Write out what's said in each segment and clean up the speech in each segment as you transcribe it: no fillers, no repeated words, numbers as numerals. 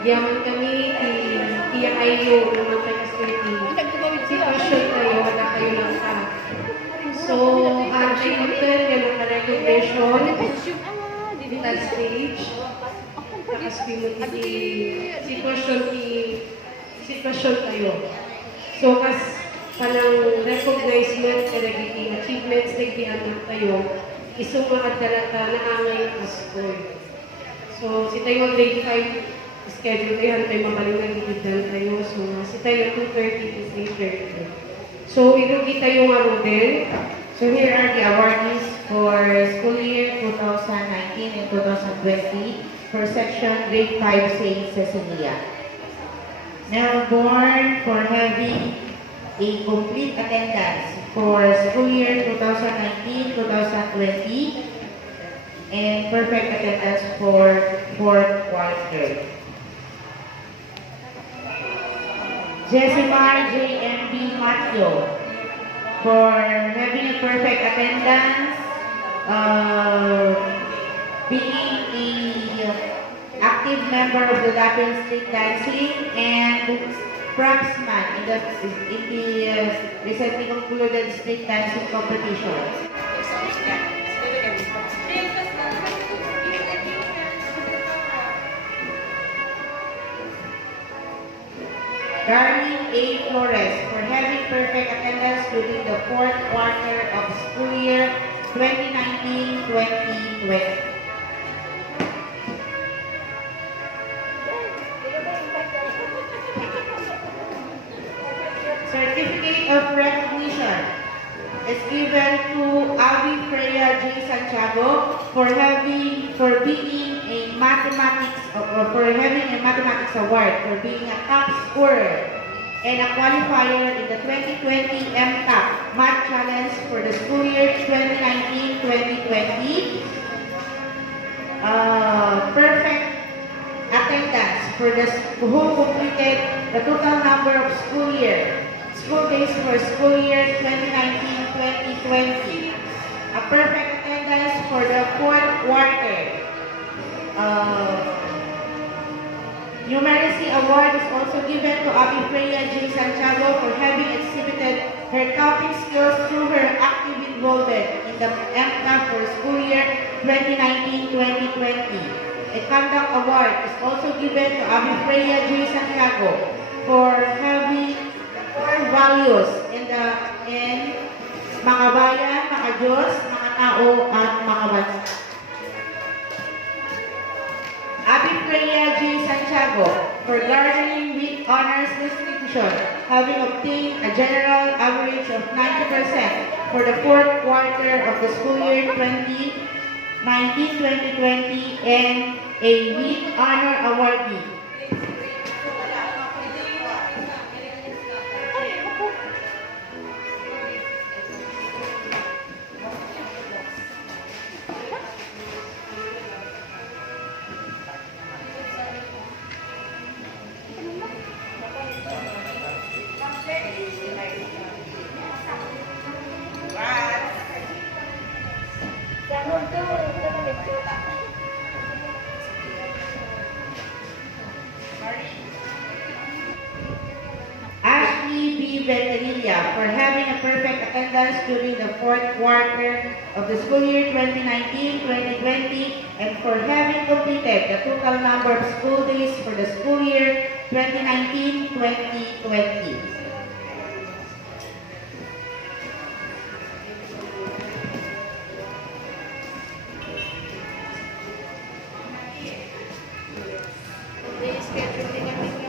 Yaman kami, iya kayo, naman kayo swerte. Sitwasyon kayo, wala kayo lang ka. So, ang hotel, yan ang recognition, digital stage, tapos sitwasyon kayo. So, kas panang recognizement, karagiti achievements, nagdihan na kayo, isang mga dalata na angay kaskoy. So, si tayo grade 5, schedule kayo, tayo mabaling nagigidal tayo. So, si tayo 2:30 to 3:30. So, irugi tayo nga din. So here are the awardees for school year 2019 and 2020 for section grade 5 St. Cecilia. Melbourne for having a complete attendance for school year 2019-2020 and perfect attendance for fourth quarter. Jessimar JMB Matthew for having a perfect attendance, being a active member of the Lapin Street Dancing and craftsman in the recently concluded street dancing competition. Darlene A. Flores for having perfect attendance during the fourth quarter of school year 2019-2020. Certificate of recognition is given to Avi Freya J. Santiago for being a mathematics award for being a top scorer and a qualifier in the 2020 MCAP Math Challenge for the school year 2019-2020. Perfect attendance for who completed the total number of school days for school year 2019-2020. A perfect attendance for the fourth quarter. Numeracy Award is also given to Abi Freya J. Santiago for having exhibited her counting skills through her active involvement in the MCAP for school year 2019-2020. A Conduct Award is also given to Abi Freya J. Santiago for having core values in mga bayan, mga Diyos, mga tao, at mga bansa. Abi Freya J. Santiago for garnering with honors distinction, having obtained a general average of 90% for the fourth quarter of the school year 2019-2020 and a with honor awardee. Ashley B. Venturilla for having a perfect attendance during the fourth quarter of the school year 2019-2020 and for having completed the total number of school days for the school year 2019-2020.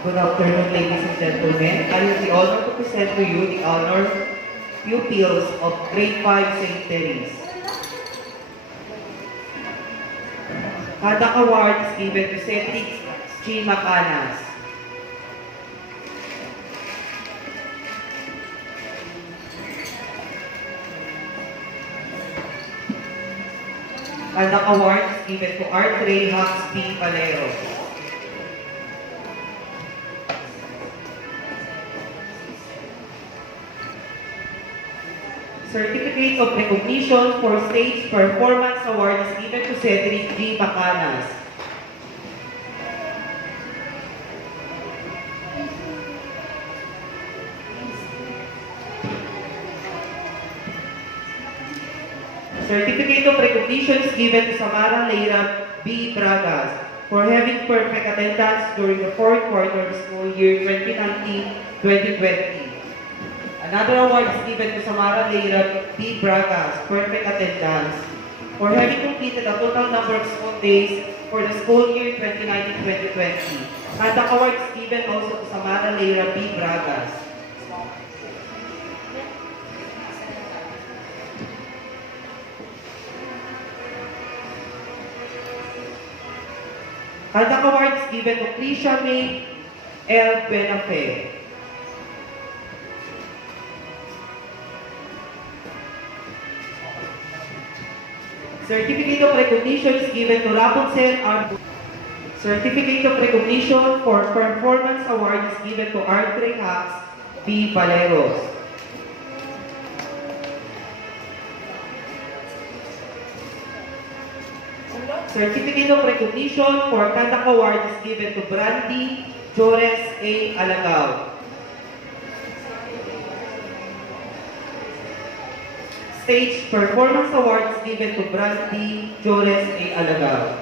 Good afternoon, ladies and gentlemen. I have the honor to present to you the honor pupils of Grade 5 St. Teres. Conduct Award is given to Cedric G. Macanas. Conduct Award is given to Art Ray Hux P. Palero. Certificate of Recognition for Stage Performance Award is given to Cedric G. Bacanas. Certificate of recognition is given to Samara Leira B. Bragas for having perfect attendance during the fourth quarter of school year 2019-2020. Another award is given to Samara Leira B. Bragas, perfect attendance, for having completed a total number of school days for the school year 2019-2020. Conduct award is given also to Samara Leira B. Bragas. Conduct award is given to Trisha May L. Benafe. Certificate of recognition is given to Rapunzel R. Certificate of recognition for performance award is given to Artre Hax B. Valeros. Certificate of recognition for conduct award is given to Brandy Jores A. Alagao. Stage Performance Award is given to Brandy Jores A. Alagao.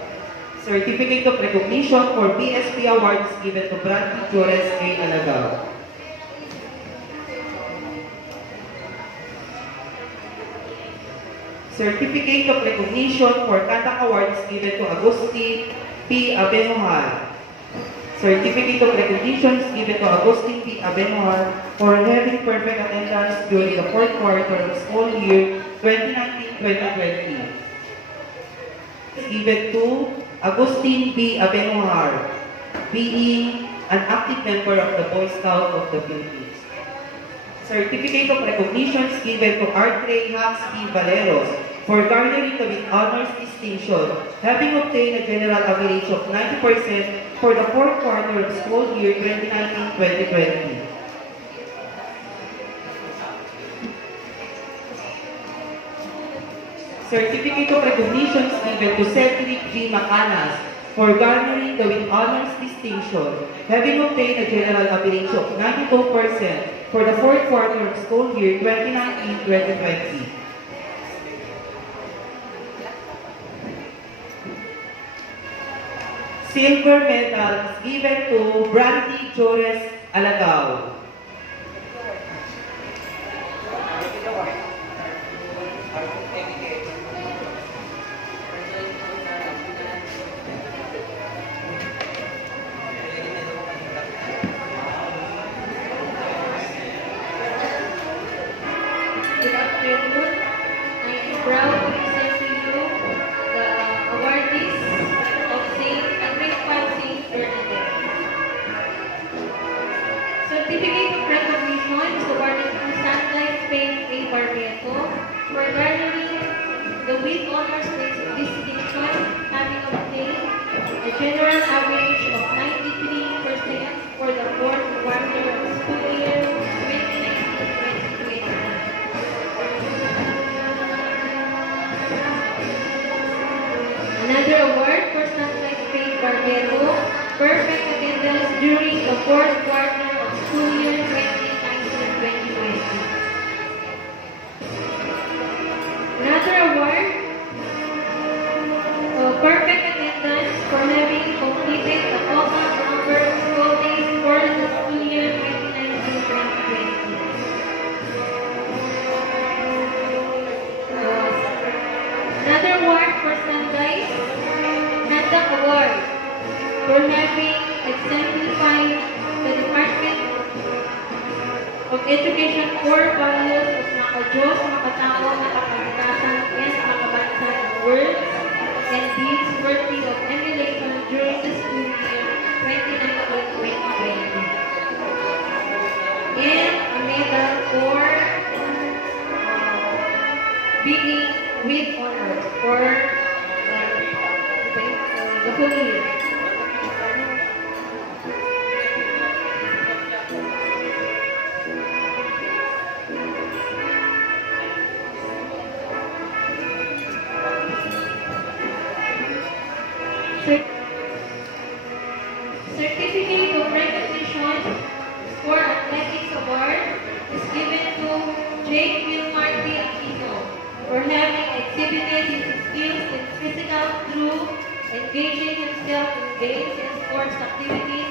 Certificate of recognition for PSP Award is given to Brandy Jores A. Alagao. Certificate of recognition for conduct award is given to Agustin P. Abenohar. Certificate of recognition is given to Agustin P. Abenohar for having perfect attendance during the fourth quarter of school year 2019-2020. Given to Agustin B. Abenohar, being an active member of the Boy Scout of the Philippines. Certificate of recognition is given to Artre Hax B. Valeros for garnering the with honors distinction, having obtained a general average of 90% for the fourth quarter of school year 2019-2020. Certificate of recognition is given to Cedric G. Macanas for garnering the with honors distinction, having obtained a general average of 92% for the fourth quarter of school year 2019-2020. Silver medal is given to Brandy Jores Alagao. Good afternoon. I am proud to present to you the awardees of Grade 5 St. Bernadette. Certificate of recognition is awarded to Sunlight Spain A. Barbeto for garnering the with honors distinction, having obtained a general average of 93% for the fourth quarter of school year 2019-2020. Another award for Sunlight Spain Barbeto, perfect attendance during the fourth quarter of school year 2019-2020. Another award, perfect attendance for having completed the total number of school days for the school year 2019-2020. Another award for Sunrise, Conduct Award for having exemplified the Department of Education core values of maka-Diyos, makatao, makapaligtasan, and makabansa in words and deeds worthy of emulation during the school year 2019-2020. And a medal for being with honors for the whole year. Certificate of recognition for athletics award is given to Jake Wilmarty Aquino for having exhibited his skills in physical through engaging himself in games and sports activities,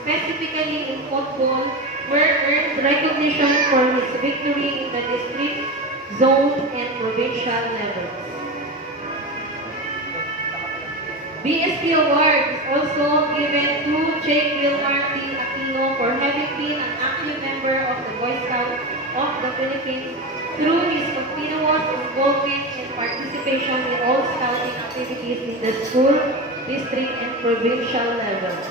specifically in football, where earned recognition for his victory in the district, zone, and provincial levels. BSP Award is also given to Jake Wilmar T. Aquino for having been an active member of the Boy Scouts of the Philippines through his continuous involvement and participation in all scouting activities in the school, district, and provincial levels.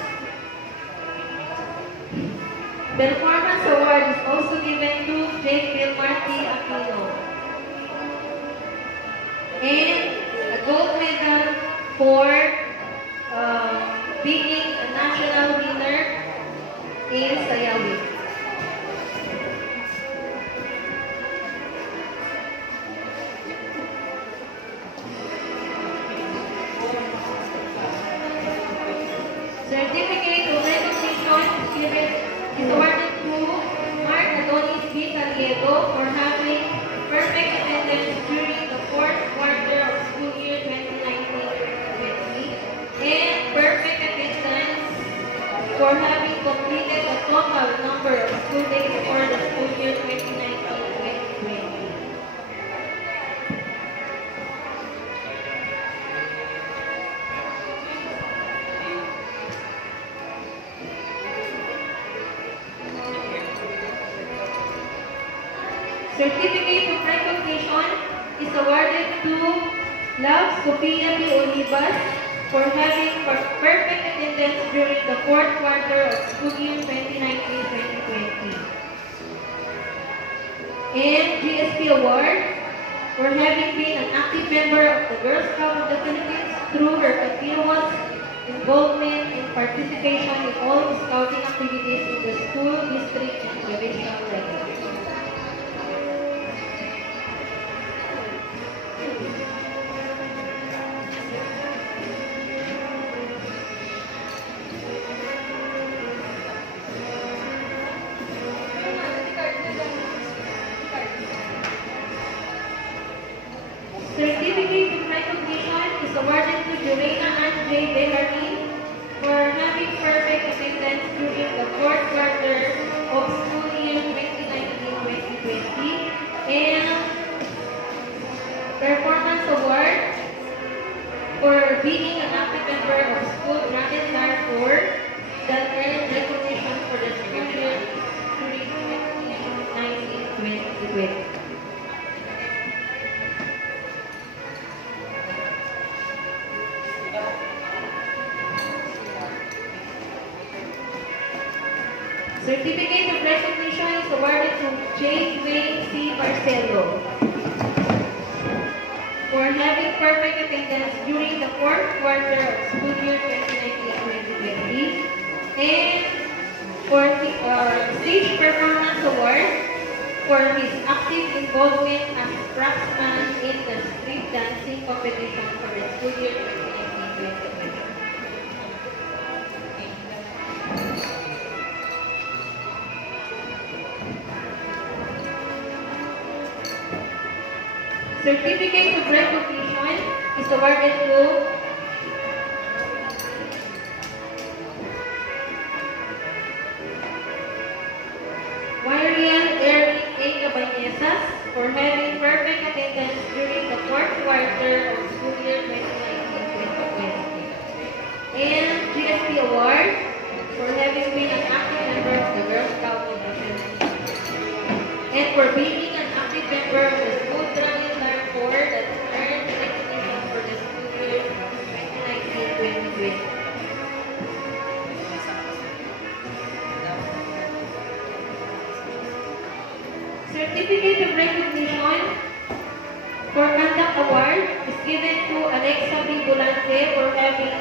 Performance Award is also given to Jake Wilmar T. Aquino. And a gold medal for being a national winner in Sayawit. Certificate of recognition is awarded to Mark Adonis B. Caliego for having perfect attendance during the fourth quarter of school year 2019-2020 and perfect attendance for having completed the total number of school days for the school year 2019-2020. Certificate of recognition is awarded to Love Sofia P. Olivas for having perfect attendance during the fourth quarter of school year 2019-2020. And GSP Award for having been an active member of the Girl Scouts of the Philippines through her continuous involvement and participation in all scouting activities in the school, district, and provincial levels. Certificate of recognition is awarded to Joanna Ann J. Beharin for having perfect attendance during the fourth quarter of school year 2019-2020 and Performance Award for being an active member of school granted for that earned recognition for the school year during 2019-2020. Certificate of recognition is awarded to Jake Wayne C. Barcelo for having perfect attendance during the fourth quarter of school year 2019-2020 and for the Stage Performance Award for his active involvement as craftsman in the street dancing competition for the school year 2019-2020. Certificate of recognition is awarded to Marian Erwin A. Cabañezas for having perfect attendance during the fourth quarter of school year 2019-2020. And GSP Award for having been an active member of the Girl Scouts of the Philippines. And for being an active member of the school running for that earned recognition for the school year 2019-2020. Certificate of recognition for Conduct Award is given to Alexa B. Bulante for having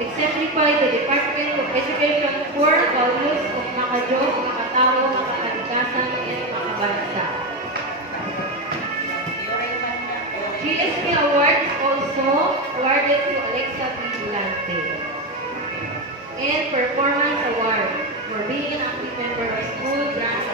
exemplified the Department of Education core values of makadiyos, makatao, makakalikasan, and makabansa. GSP Award is also awarded to Alexa B. Bulante. And Performance Award for being an active member of school grant award.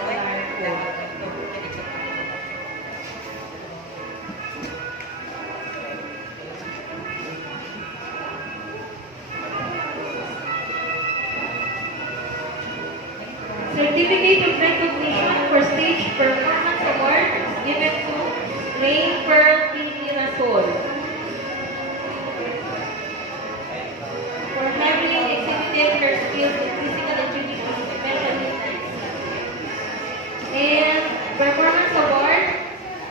Certificate of recognition for stage performance award is given to Rain Pearl Pinirasol for having exhibited her skills in physical activities, especially dance. And performance award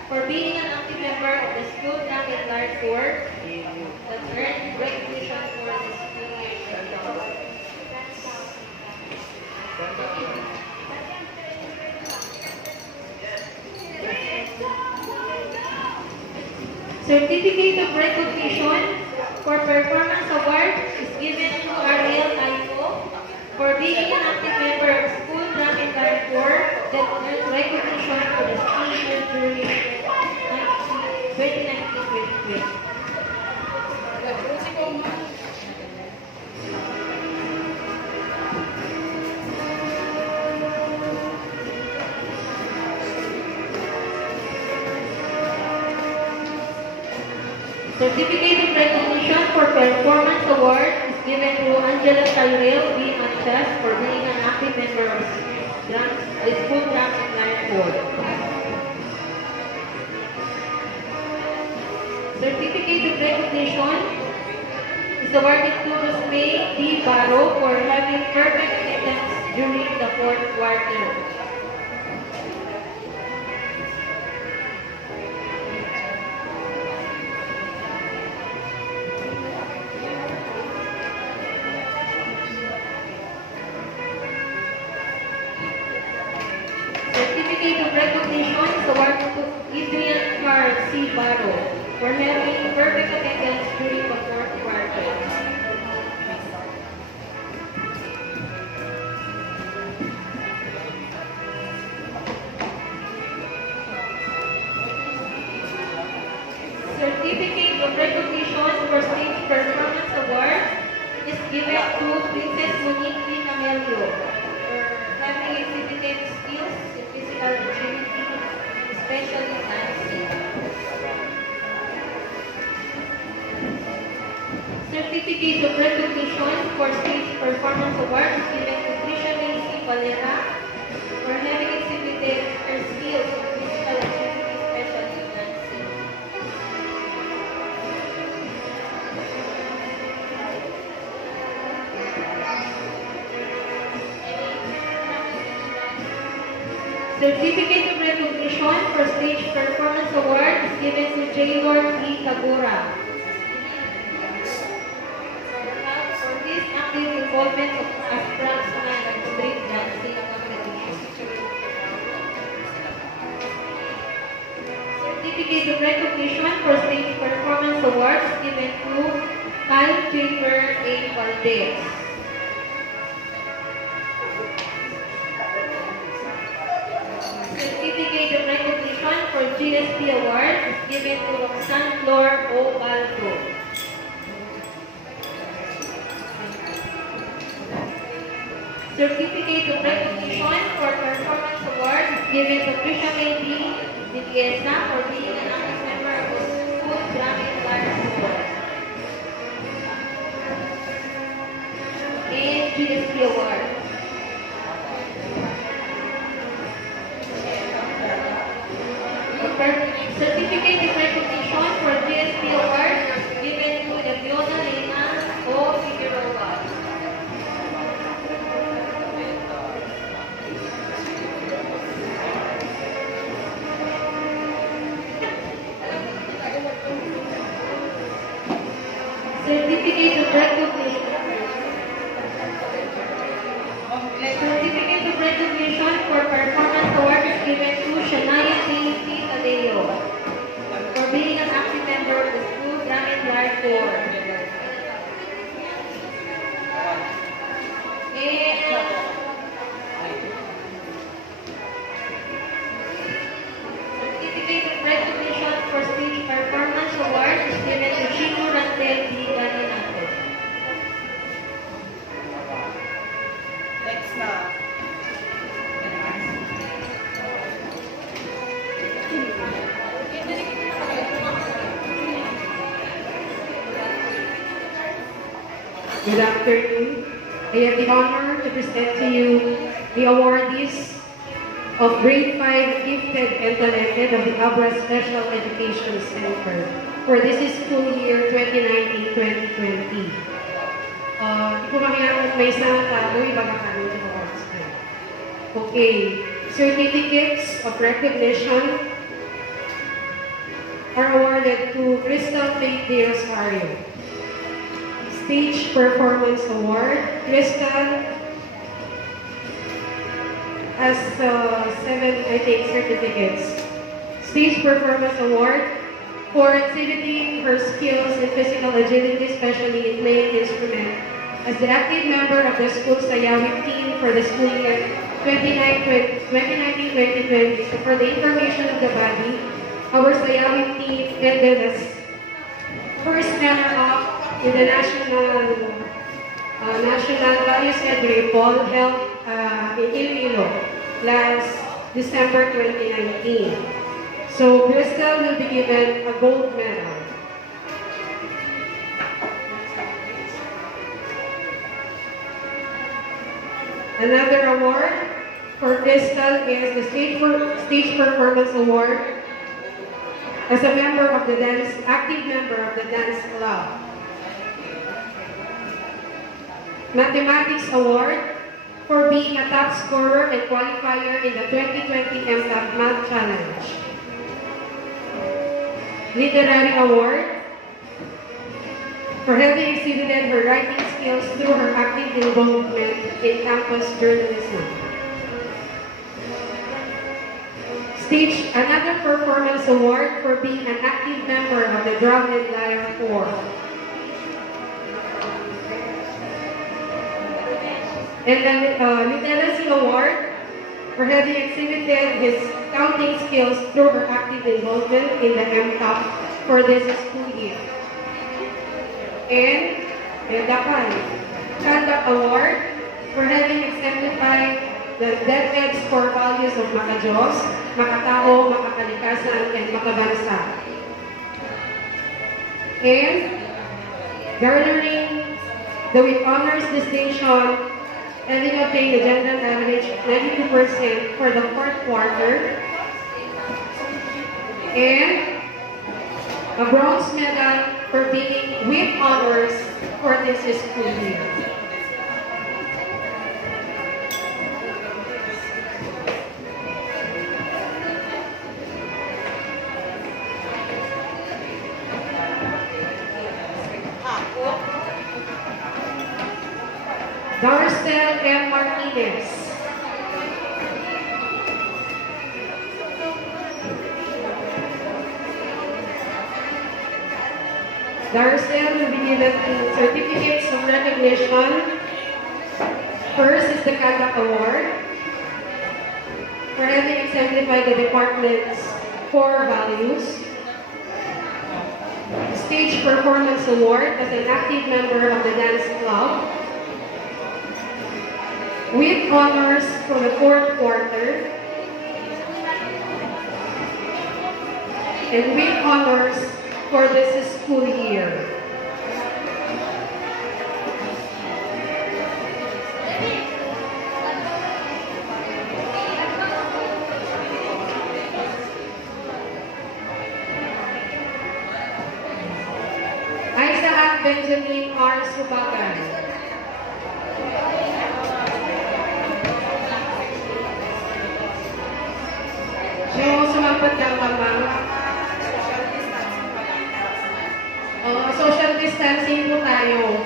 for being an active member of the school track and dart corps that earned recognition for the school year. Certificate of recognition for performance award is given to Ariel Aiko for being an active member of school track and dart corps that earned recognition for the school year during 2019-2020. Certificate of recognition for performance award is given to Angela Tyrell B. Manchas for being an active member of the school track and dart corps. Certificate of recognition is awarded to Rosmay D. Baro for having perfect attendance during the fourth quarter. Certificate of recognition is awarded to Adrian Carl C. Baro for having perfect attendance during the fourth quarter. Certificate of recognition for stage performance award is given to Princess Monique D. Camelio for having exhibited skills in physical agility, especially dancing. Certificate of recognition for stage performance award is given to Trisha Macy Valera for having exhibited her skills in physical activity, especially dancing. Certificate of recognition for stage performance award is given to Jaylord B. Kagura for his active involvement of Aspraxman and street dancing competition. Certificate of recognition for stage performance award is given to Kyle Draper A. Valdez. Certificate of recognition for GSP award is given to Roxanne Flor O. Baldo. Certificate of recognition for performance award is given to Trisha May D. Didiesa for being an active member of the school drum and dart corps. And GSP award. Certificate of recognition for GSP award is given to Eviona Lena O. Figueroa. Certificate of recognition. Certificate of recognition for performance award is given to Shania T. Tadeo for being an active member of the school drum and dart corps. And certificate of recognition for stage performance award is given to Chico Rantel D. Ganinato. Next na. Good afternoon. I have the honor to present to you the awardees of Grade 5 Gifted and Talented of the Abra Special Education Center for this school year 2019-2020. Di ko makikita may isang talo, iba ka kami sa awards na. Okay. Certificates of recognition are awarded to Crystal Faith De Rosario. Stage Performance Award, Crystal has 7, I think, certificates. Stage Performance Award for exhibiting her skills in physical agility, especially in playing instrument, as the active member of the school Sayawit team for the school year 2019-2020. So for the information of the body, our Sayawit team ended as first runner-up in the National Values Ed Ball held in Iloilo last December 2019. So Crystal will be given a gold medal. Another award for Crystal is the Stage Performance Award as a member of the active member of the dance club. Mathematics Award for being a top scorer and qualifier in the 2020 MTAP Math Challenge. Literary Award for having exhibited her writing skills through her active involvement in campus journalism. Another Performance Award for being an active member of the Drum and Lyre Corps. And the Literacy Award for having exhibited his counting skills through her active involvement in the MTAP for this school year. And the Conduct Award for having exemplified the DepEd's core values of Makajos, Makatao, Makakalikasan, and Makabansa. And garnering the with honors distinction, having obtained the general average 92% for the fourth quarter, and a bronze medal for being with honors for this school year. Darcel M. Martinez. Darcel will be given certificates of recognition. First is the Conduct Award for having exemplified the department's core values. Stage Performance Award as an active member of the dance club. With honors for the fourth quarter, and with honors for this school year. Isaac Benjamin R. Subagan. So, sumapat ka pa, ma'am. Social distancing po tayo.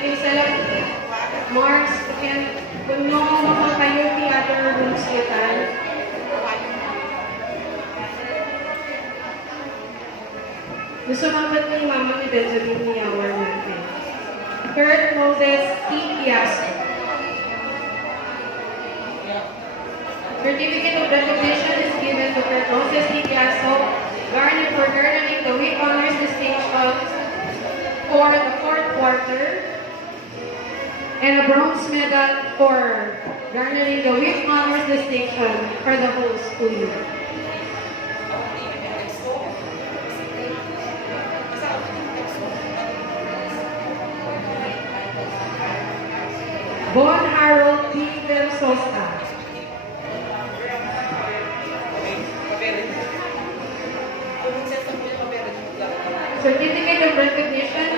Isa lang, Mars, kung naman kayo the other rooms kita. Gusto mapat ni mama ni Benjamin ni award natin. Kurt Moses T. Piasco. Certificate of recognition is given to Kurt Moses T. Piasco, garnered for garnering the with honors distinction for the fourth quarter, and a bronze medal for garnering the with honors distinction for the whole school year. Von Harold P. Versosa. Certificate of recognition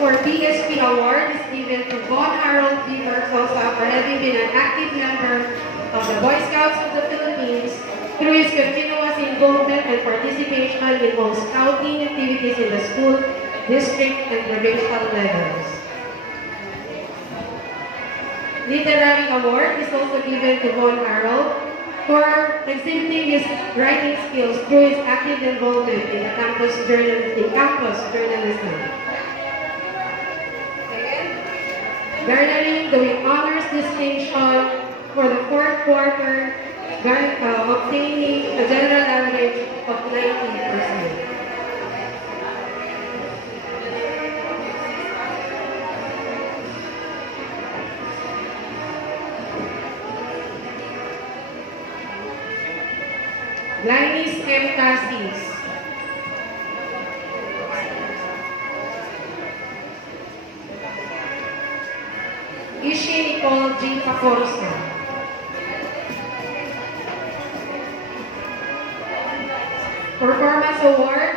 for BSP award is given to Von Harold P. Versosa for having been an active member of the Boy Scouts of the Philippines through his continuous involvement and participation in all scouting activities in the school, district, and provincial levels. Literary award is also given to Von Harold for exhibiting his writing skills through his active involvement in campus journalism. Garnering the honors distinction for the fourth quarter, obtaining a general average of 90%. Linus M. Cassis. Ishi Nicole G. Pacorsa. Performance award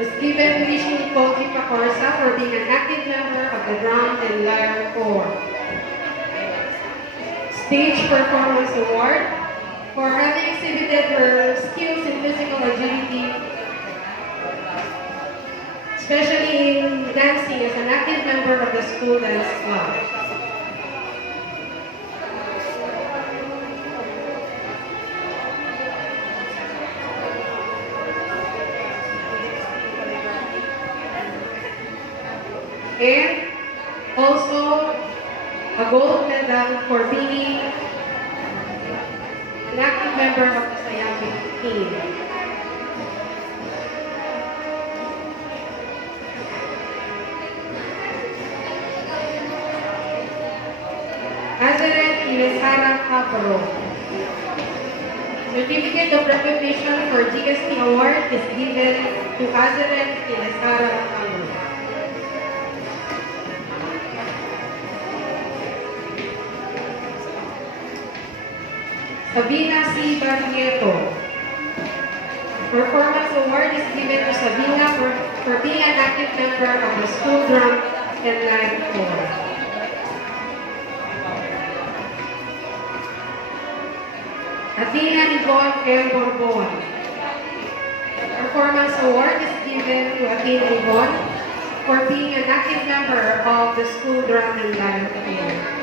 is given to Ishi Nicole G. Pacorsa for being an active member of the drum and lyre corps. Stage performance award for having exhibited her skills in physical agility, especially in dancing as an active member of the school dance club. And also a gold medal for being an active member of the Sayambi team. Azeret Inesara Caparo. Certificate of recognition for GST award is given to Azeret Inesara Caparo. Sabina C. Barnieto. Performance award is given to Sabina for being an active member of the school drum and lyre corps. Athena Yvonne M. Borbon. Performance award is given to Athena Yvonne for being an active member of the school drum and lyre corps.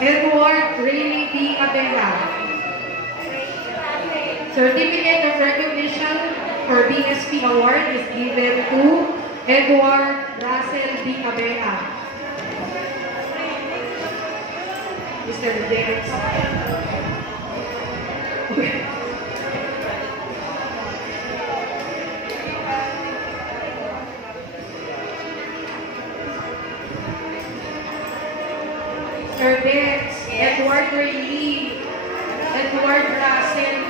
Edward Rayleigh B. Abela. Certificate of recognition for BSP award is given to Edward Russell B. Abela. Mr. Dex. Sir Dex, Edward Rayleigh, Edward Russell,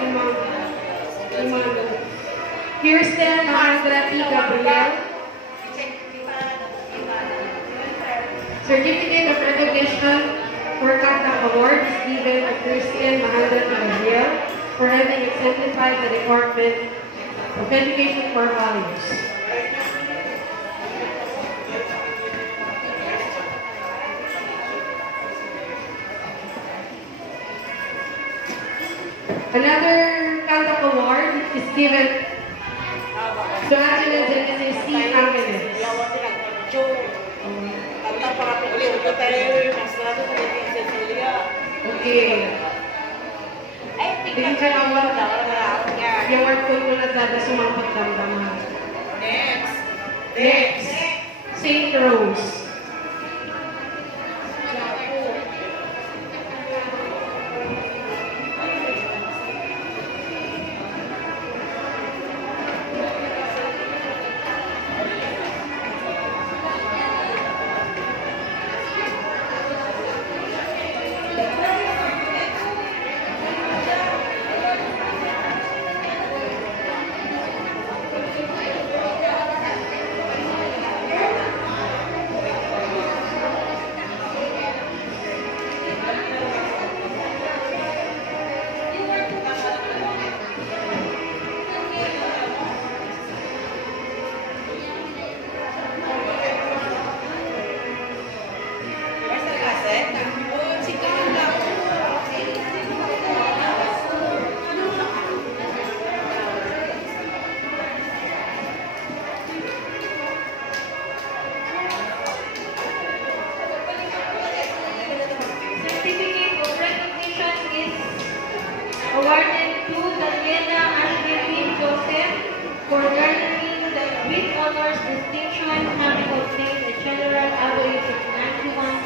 Kirsten Andra P. Gabriel. Certificate of recognition for Conduct Award is given to Kirsten Mahandra P. Gabriel for having exemplified the Department of Education core values. Another Conduct Award is given to Angela Genesis C. Angeles. Okay. Hindi ka award. Yung award ko muna dada sumampag damdaman. Next. St. Rose. honors distinction having obtained a general average of 91%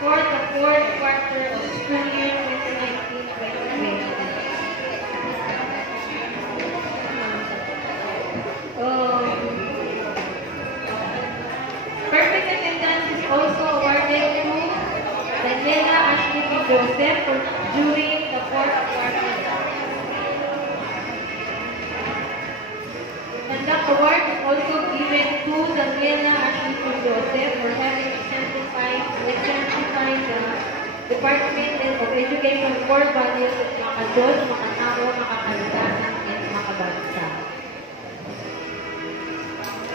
for the fourth quarter of school year 2019-2020. Perfect attendance is also awarded to Daniela Ashley P. Joseph during the fourth quarter. Conduct award is also given to Daniela Ashley P. Joseph for having exemplified the Department of Education core values at makadot, makatao, makakalitasan, and makabansa.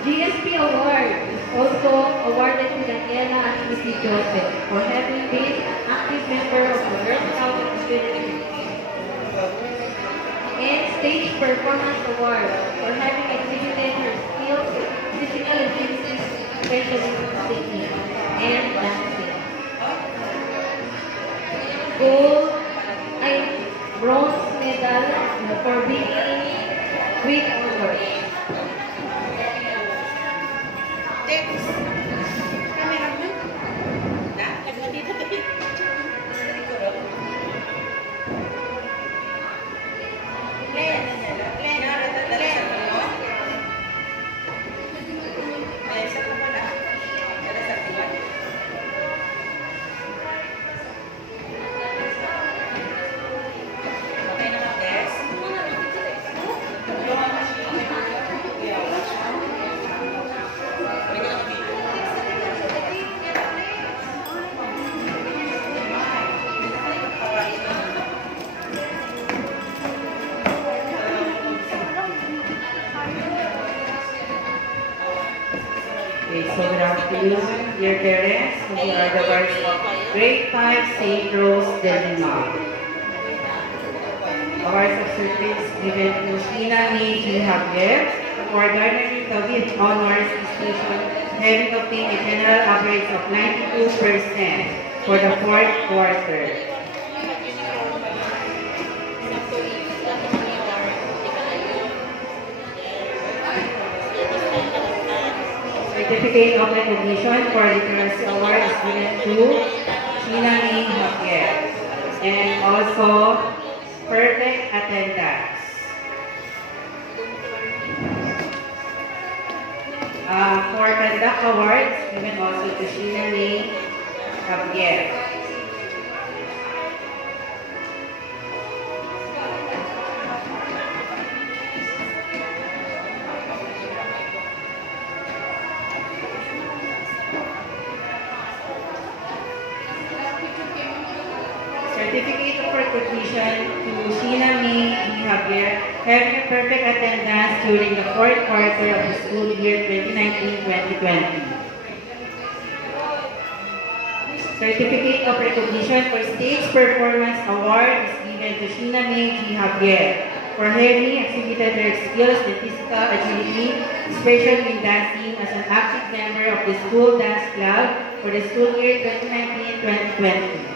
GSP Award is also awarded to Daniela Ashley P. Joseph for having been an active member of the Girl Scout and Student and Stage Performance Award for having exhibited her skills in physical activities, especially singing and dancing. Gold and bronze medal for being with honors. Okay, so good afternoon, dear parents, who are the words of Grade 5 St. Rose Del Lima. Awards of certificates given to Sheena May G. Javier for garnering the with honors distinction, having obtained a general average of 92% for the fourth quarter. Certificate of recognition for literacy award is given to Sheena May Javier, and also perfect attendance. For conduct awards, given also to Sheena May Javier. Certificate of recognition to Sheena May G. Javier, having perfect attendance during the fourth quarter of the school year 2019-2020. Certificate of recognition for stage performance award is given to Sheena May G. Javier for having exhibited her skills in physical agility, especially in dancing as an active member of the school dance club for the school year 2019-2020.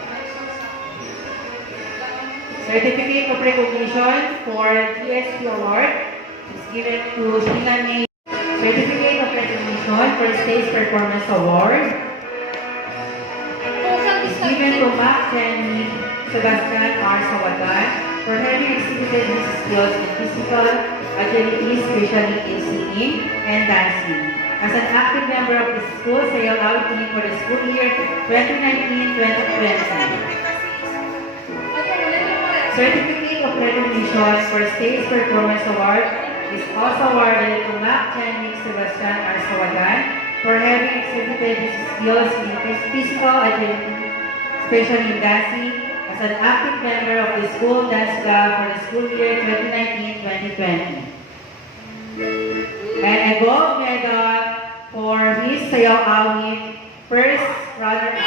Certificate of recognition for GSP award is given to Sheena May. Certificate of recognition for stage performance award is given to Mac Jenny Sebastian R. Sawagan for having exhibited his skills in physical agility, especially in singing and dancing. As an active member of the school sayaw team for the school year 2019-2020. Certificate of recognition for stage performance award is also awarded to Mac Jenny Sebastian R. Sawagan for having exhibited his skills in physical agility, especially in dancing, as an active member of the school dance club for the school year 2019-2020. And a gold medal for Miss Sayaw Awit, first runner-up.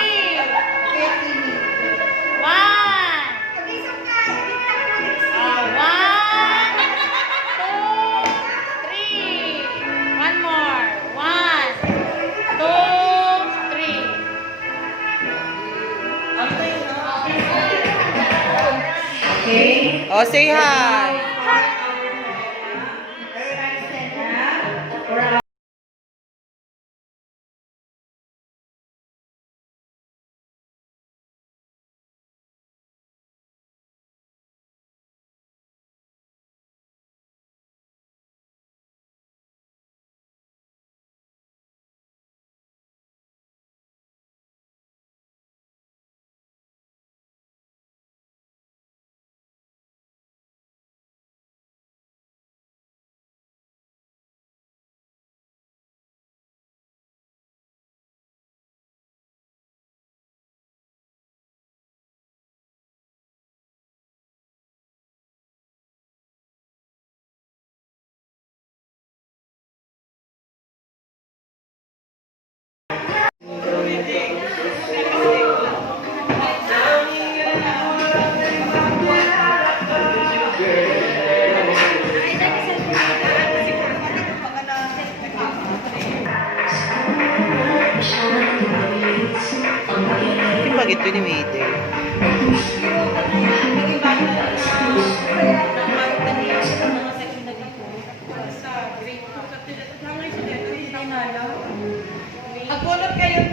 Okay. Oh, say hi. ito ni Waiter. Agulot kayo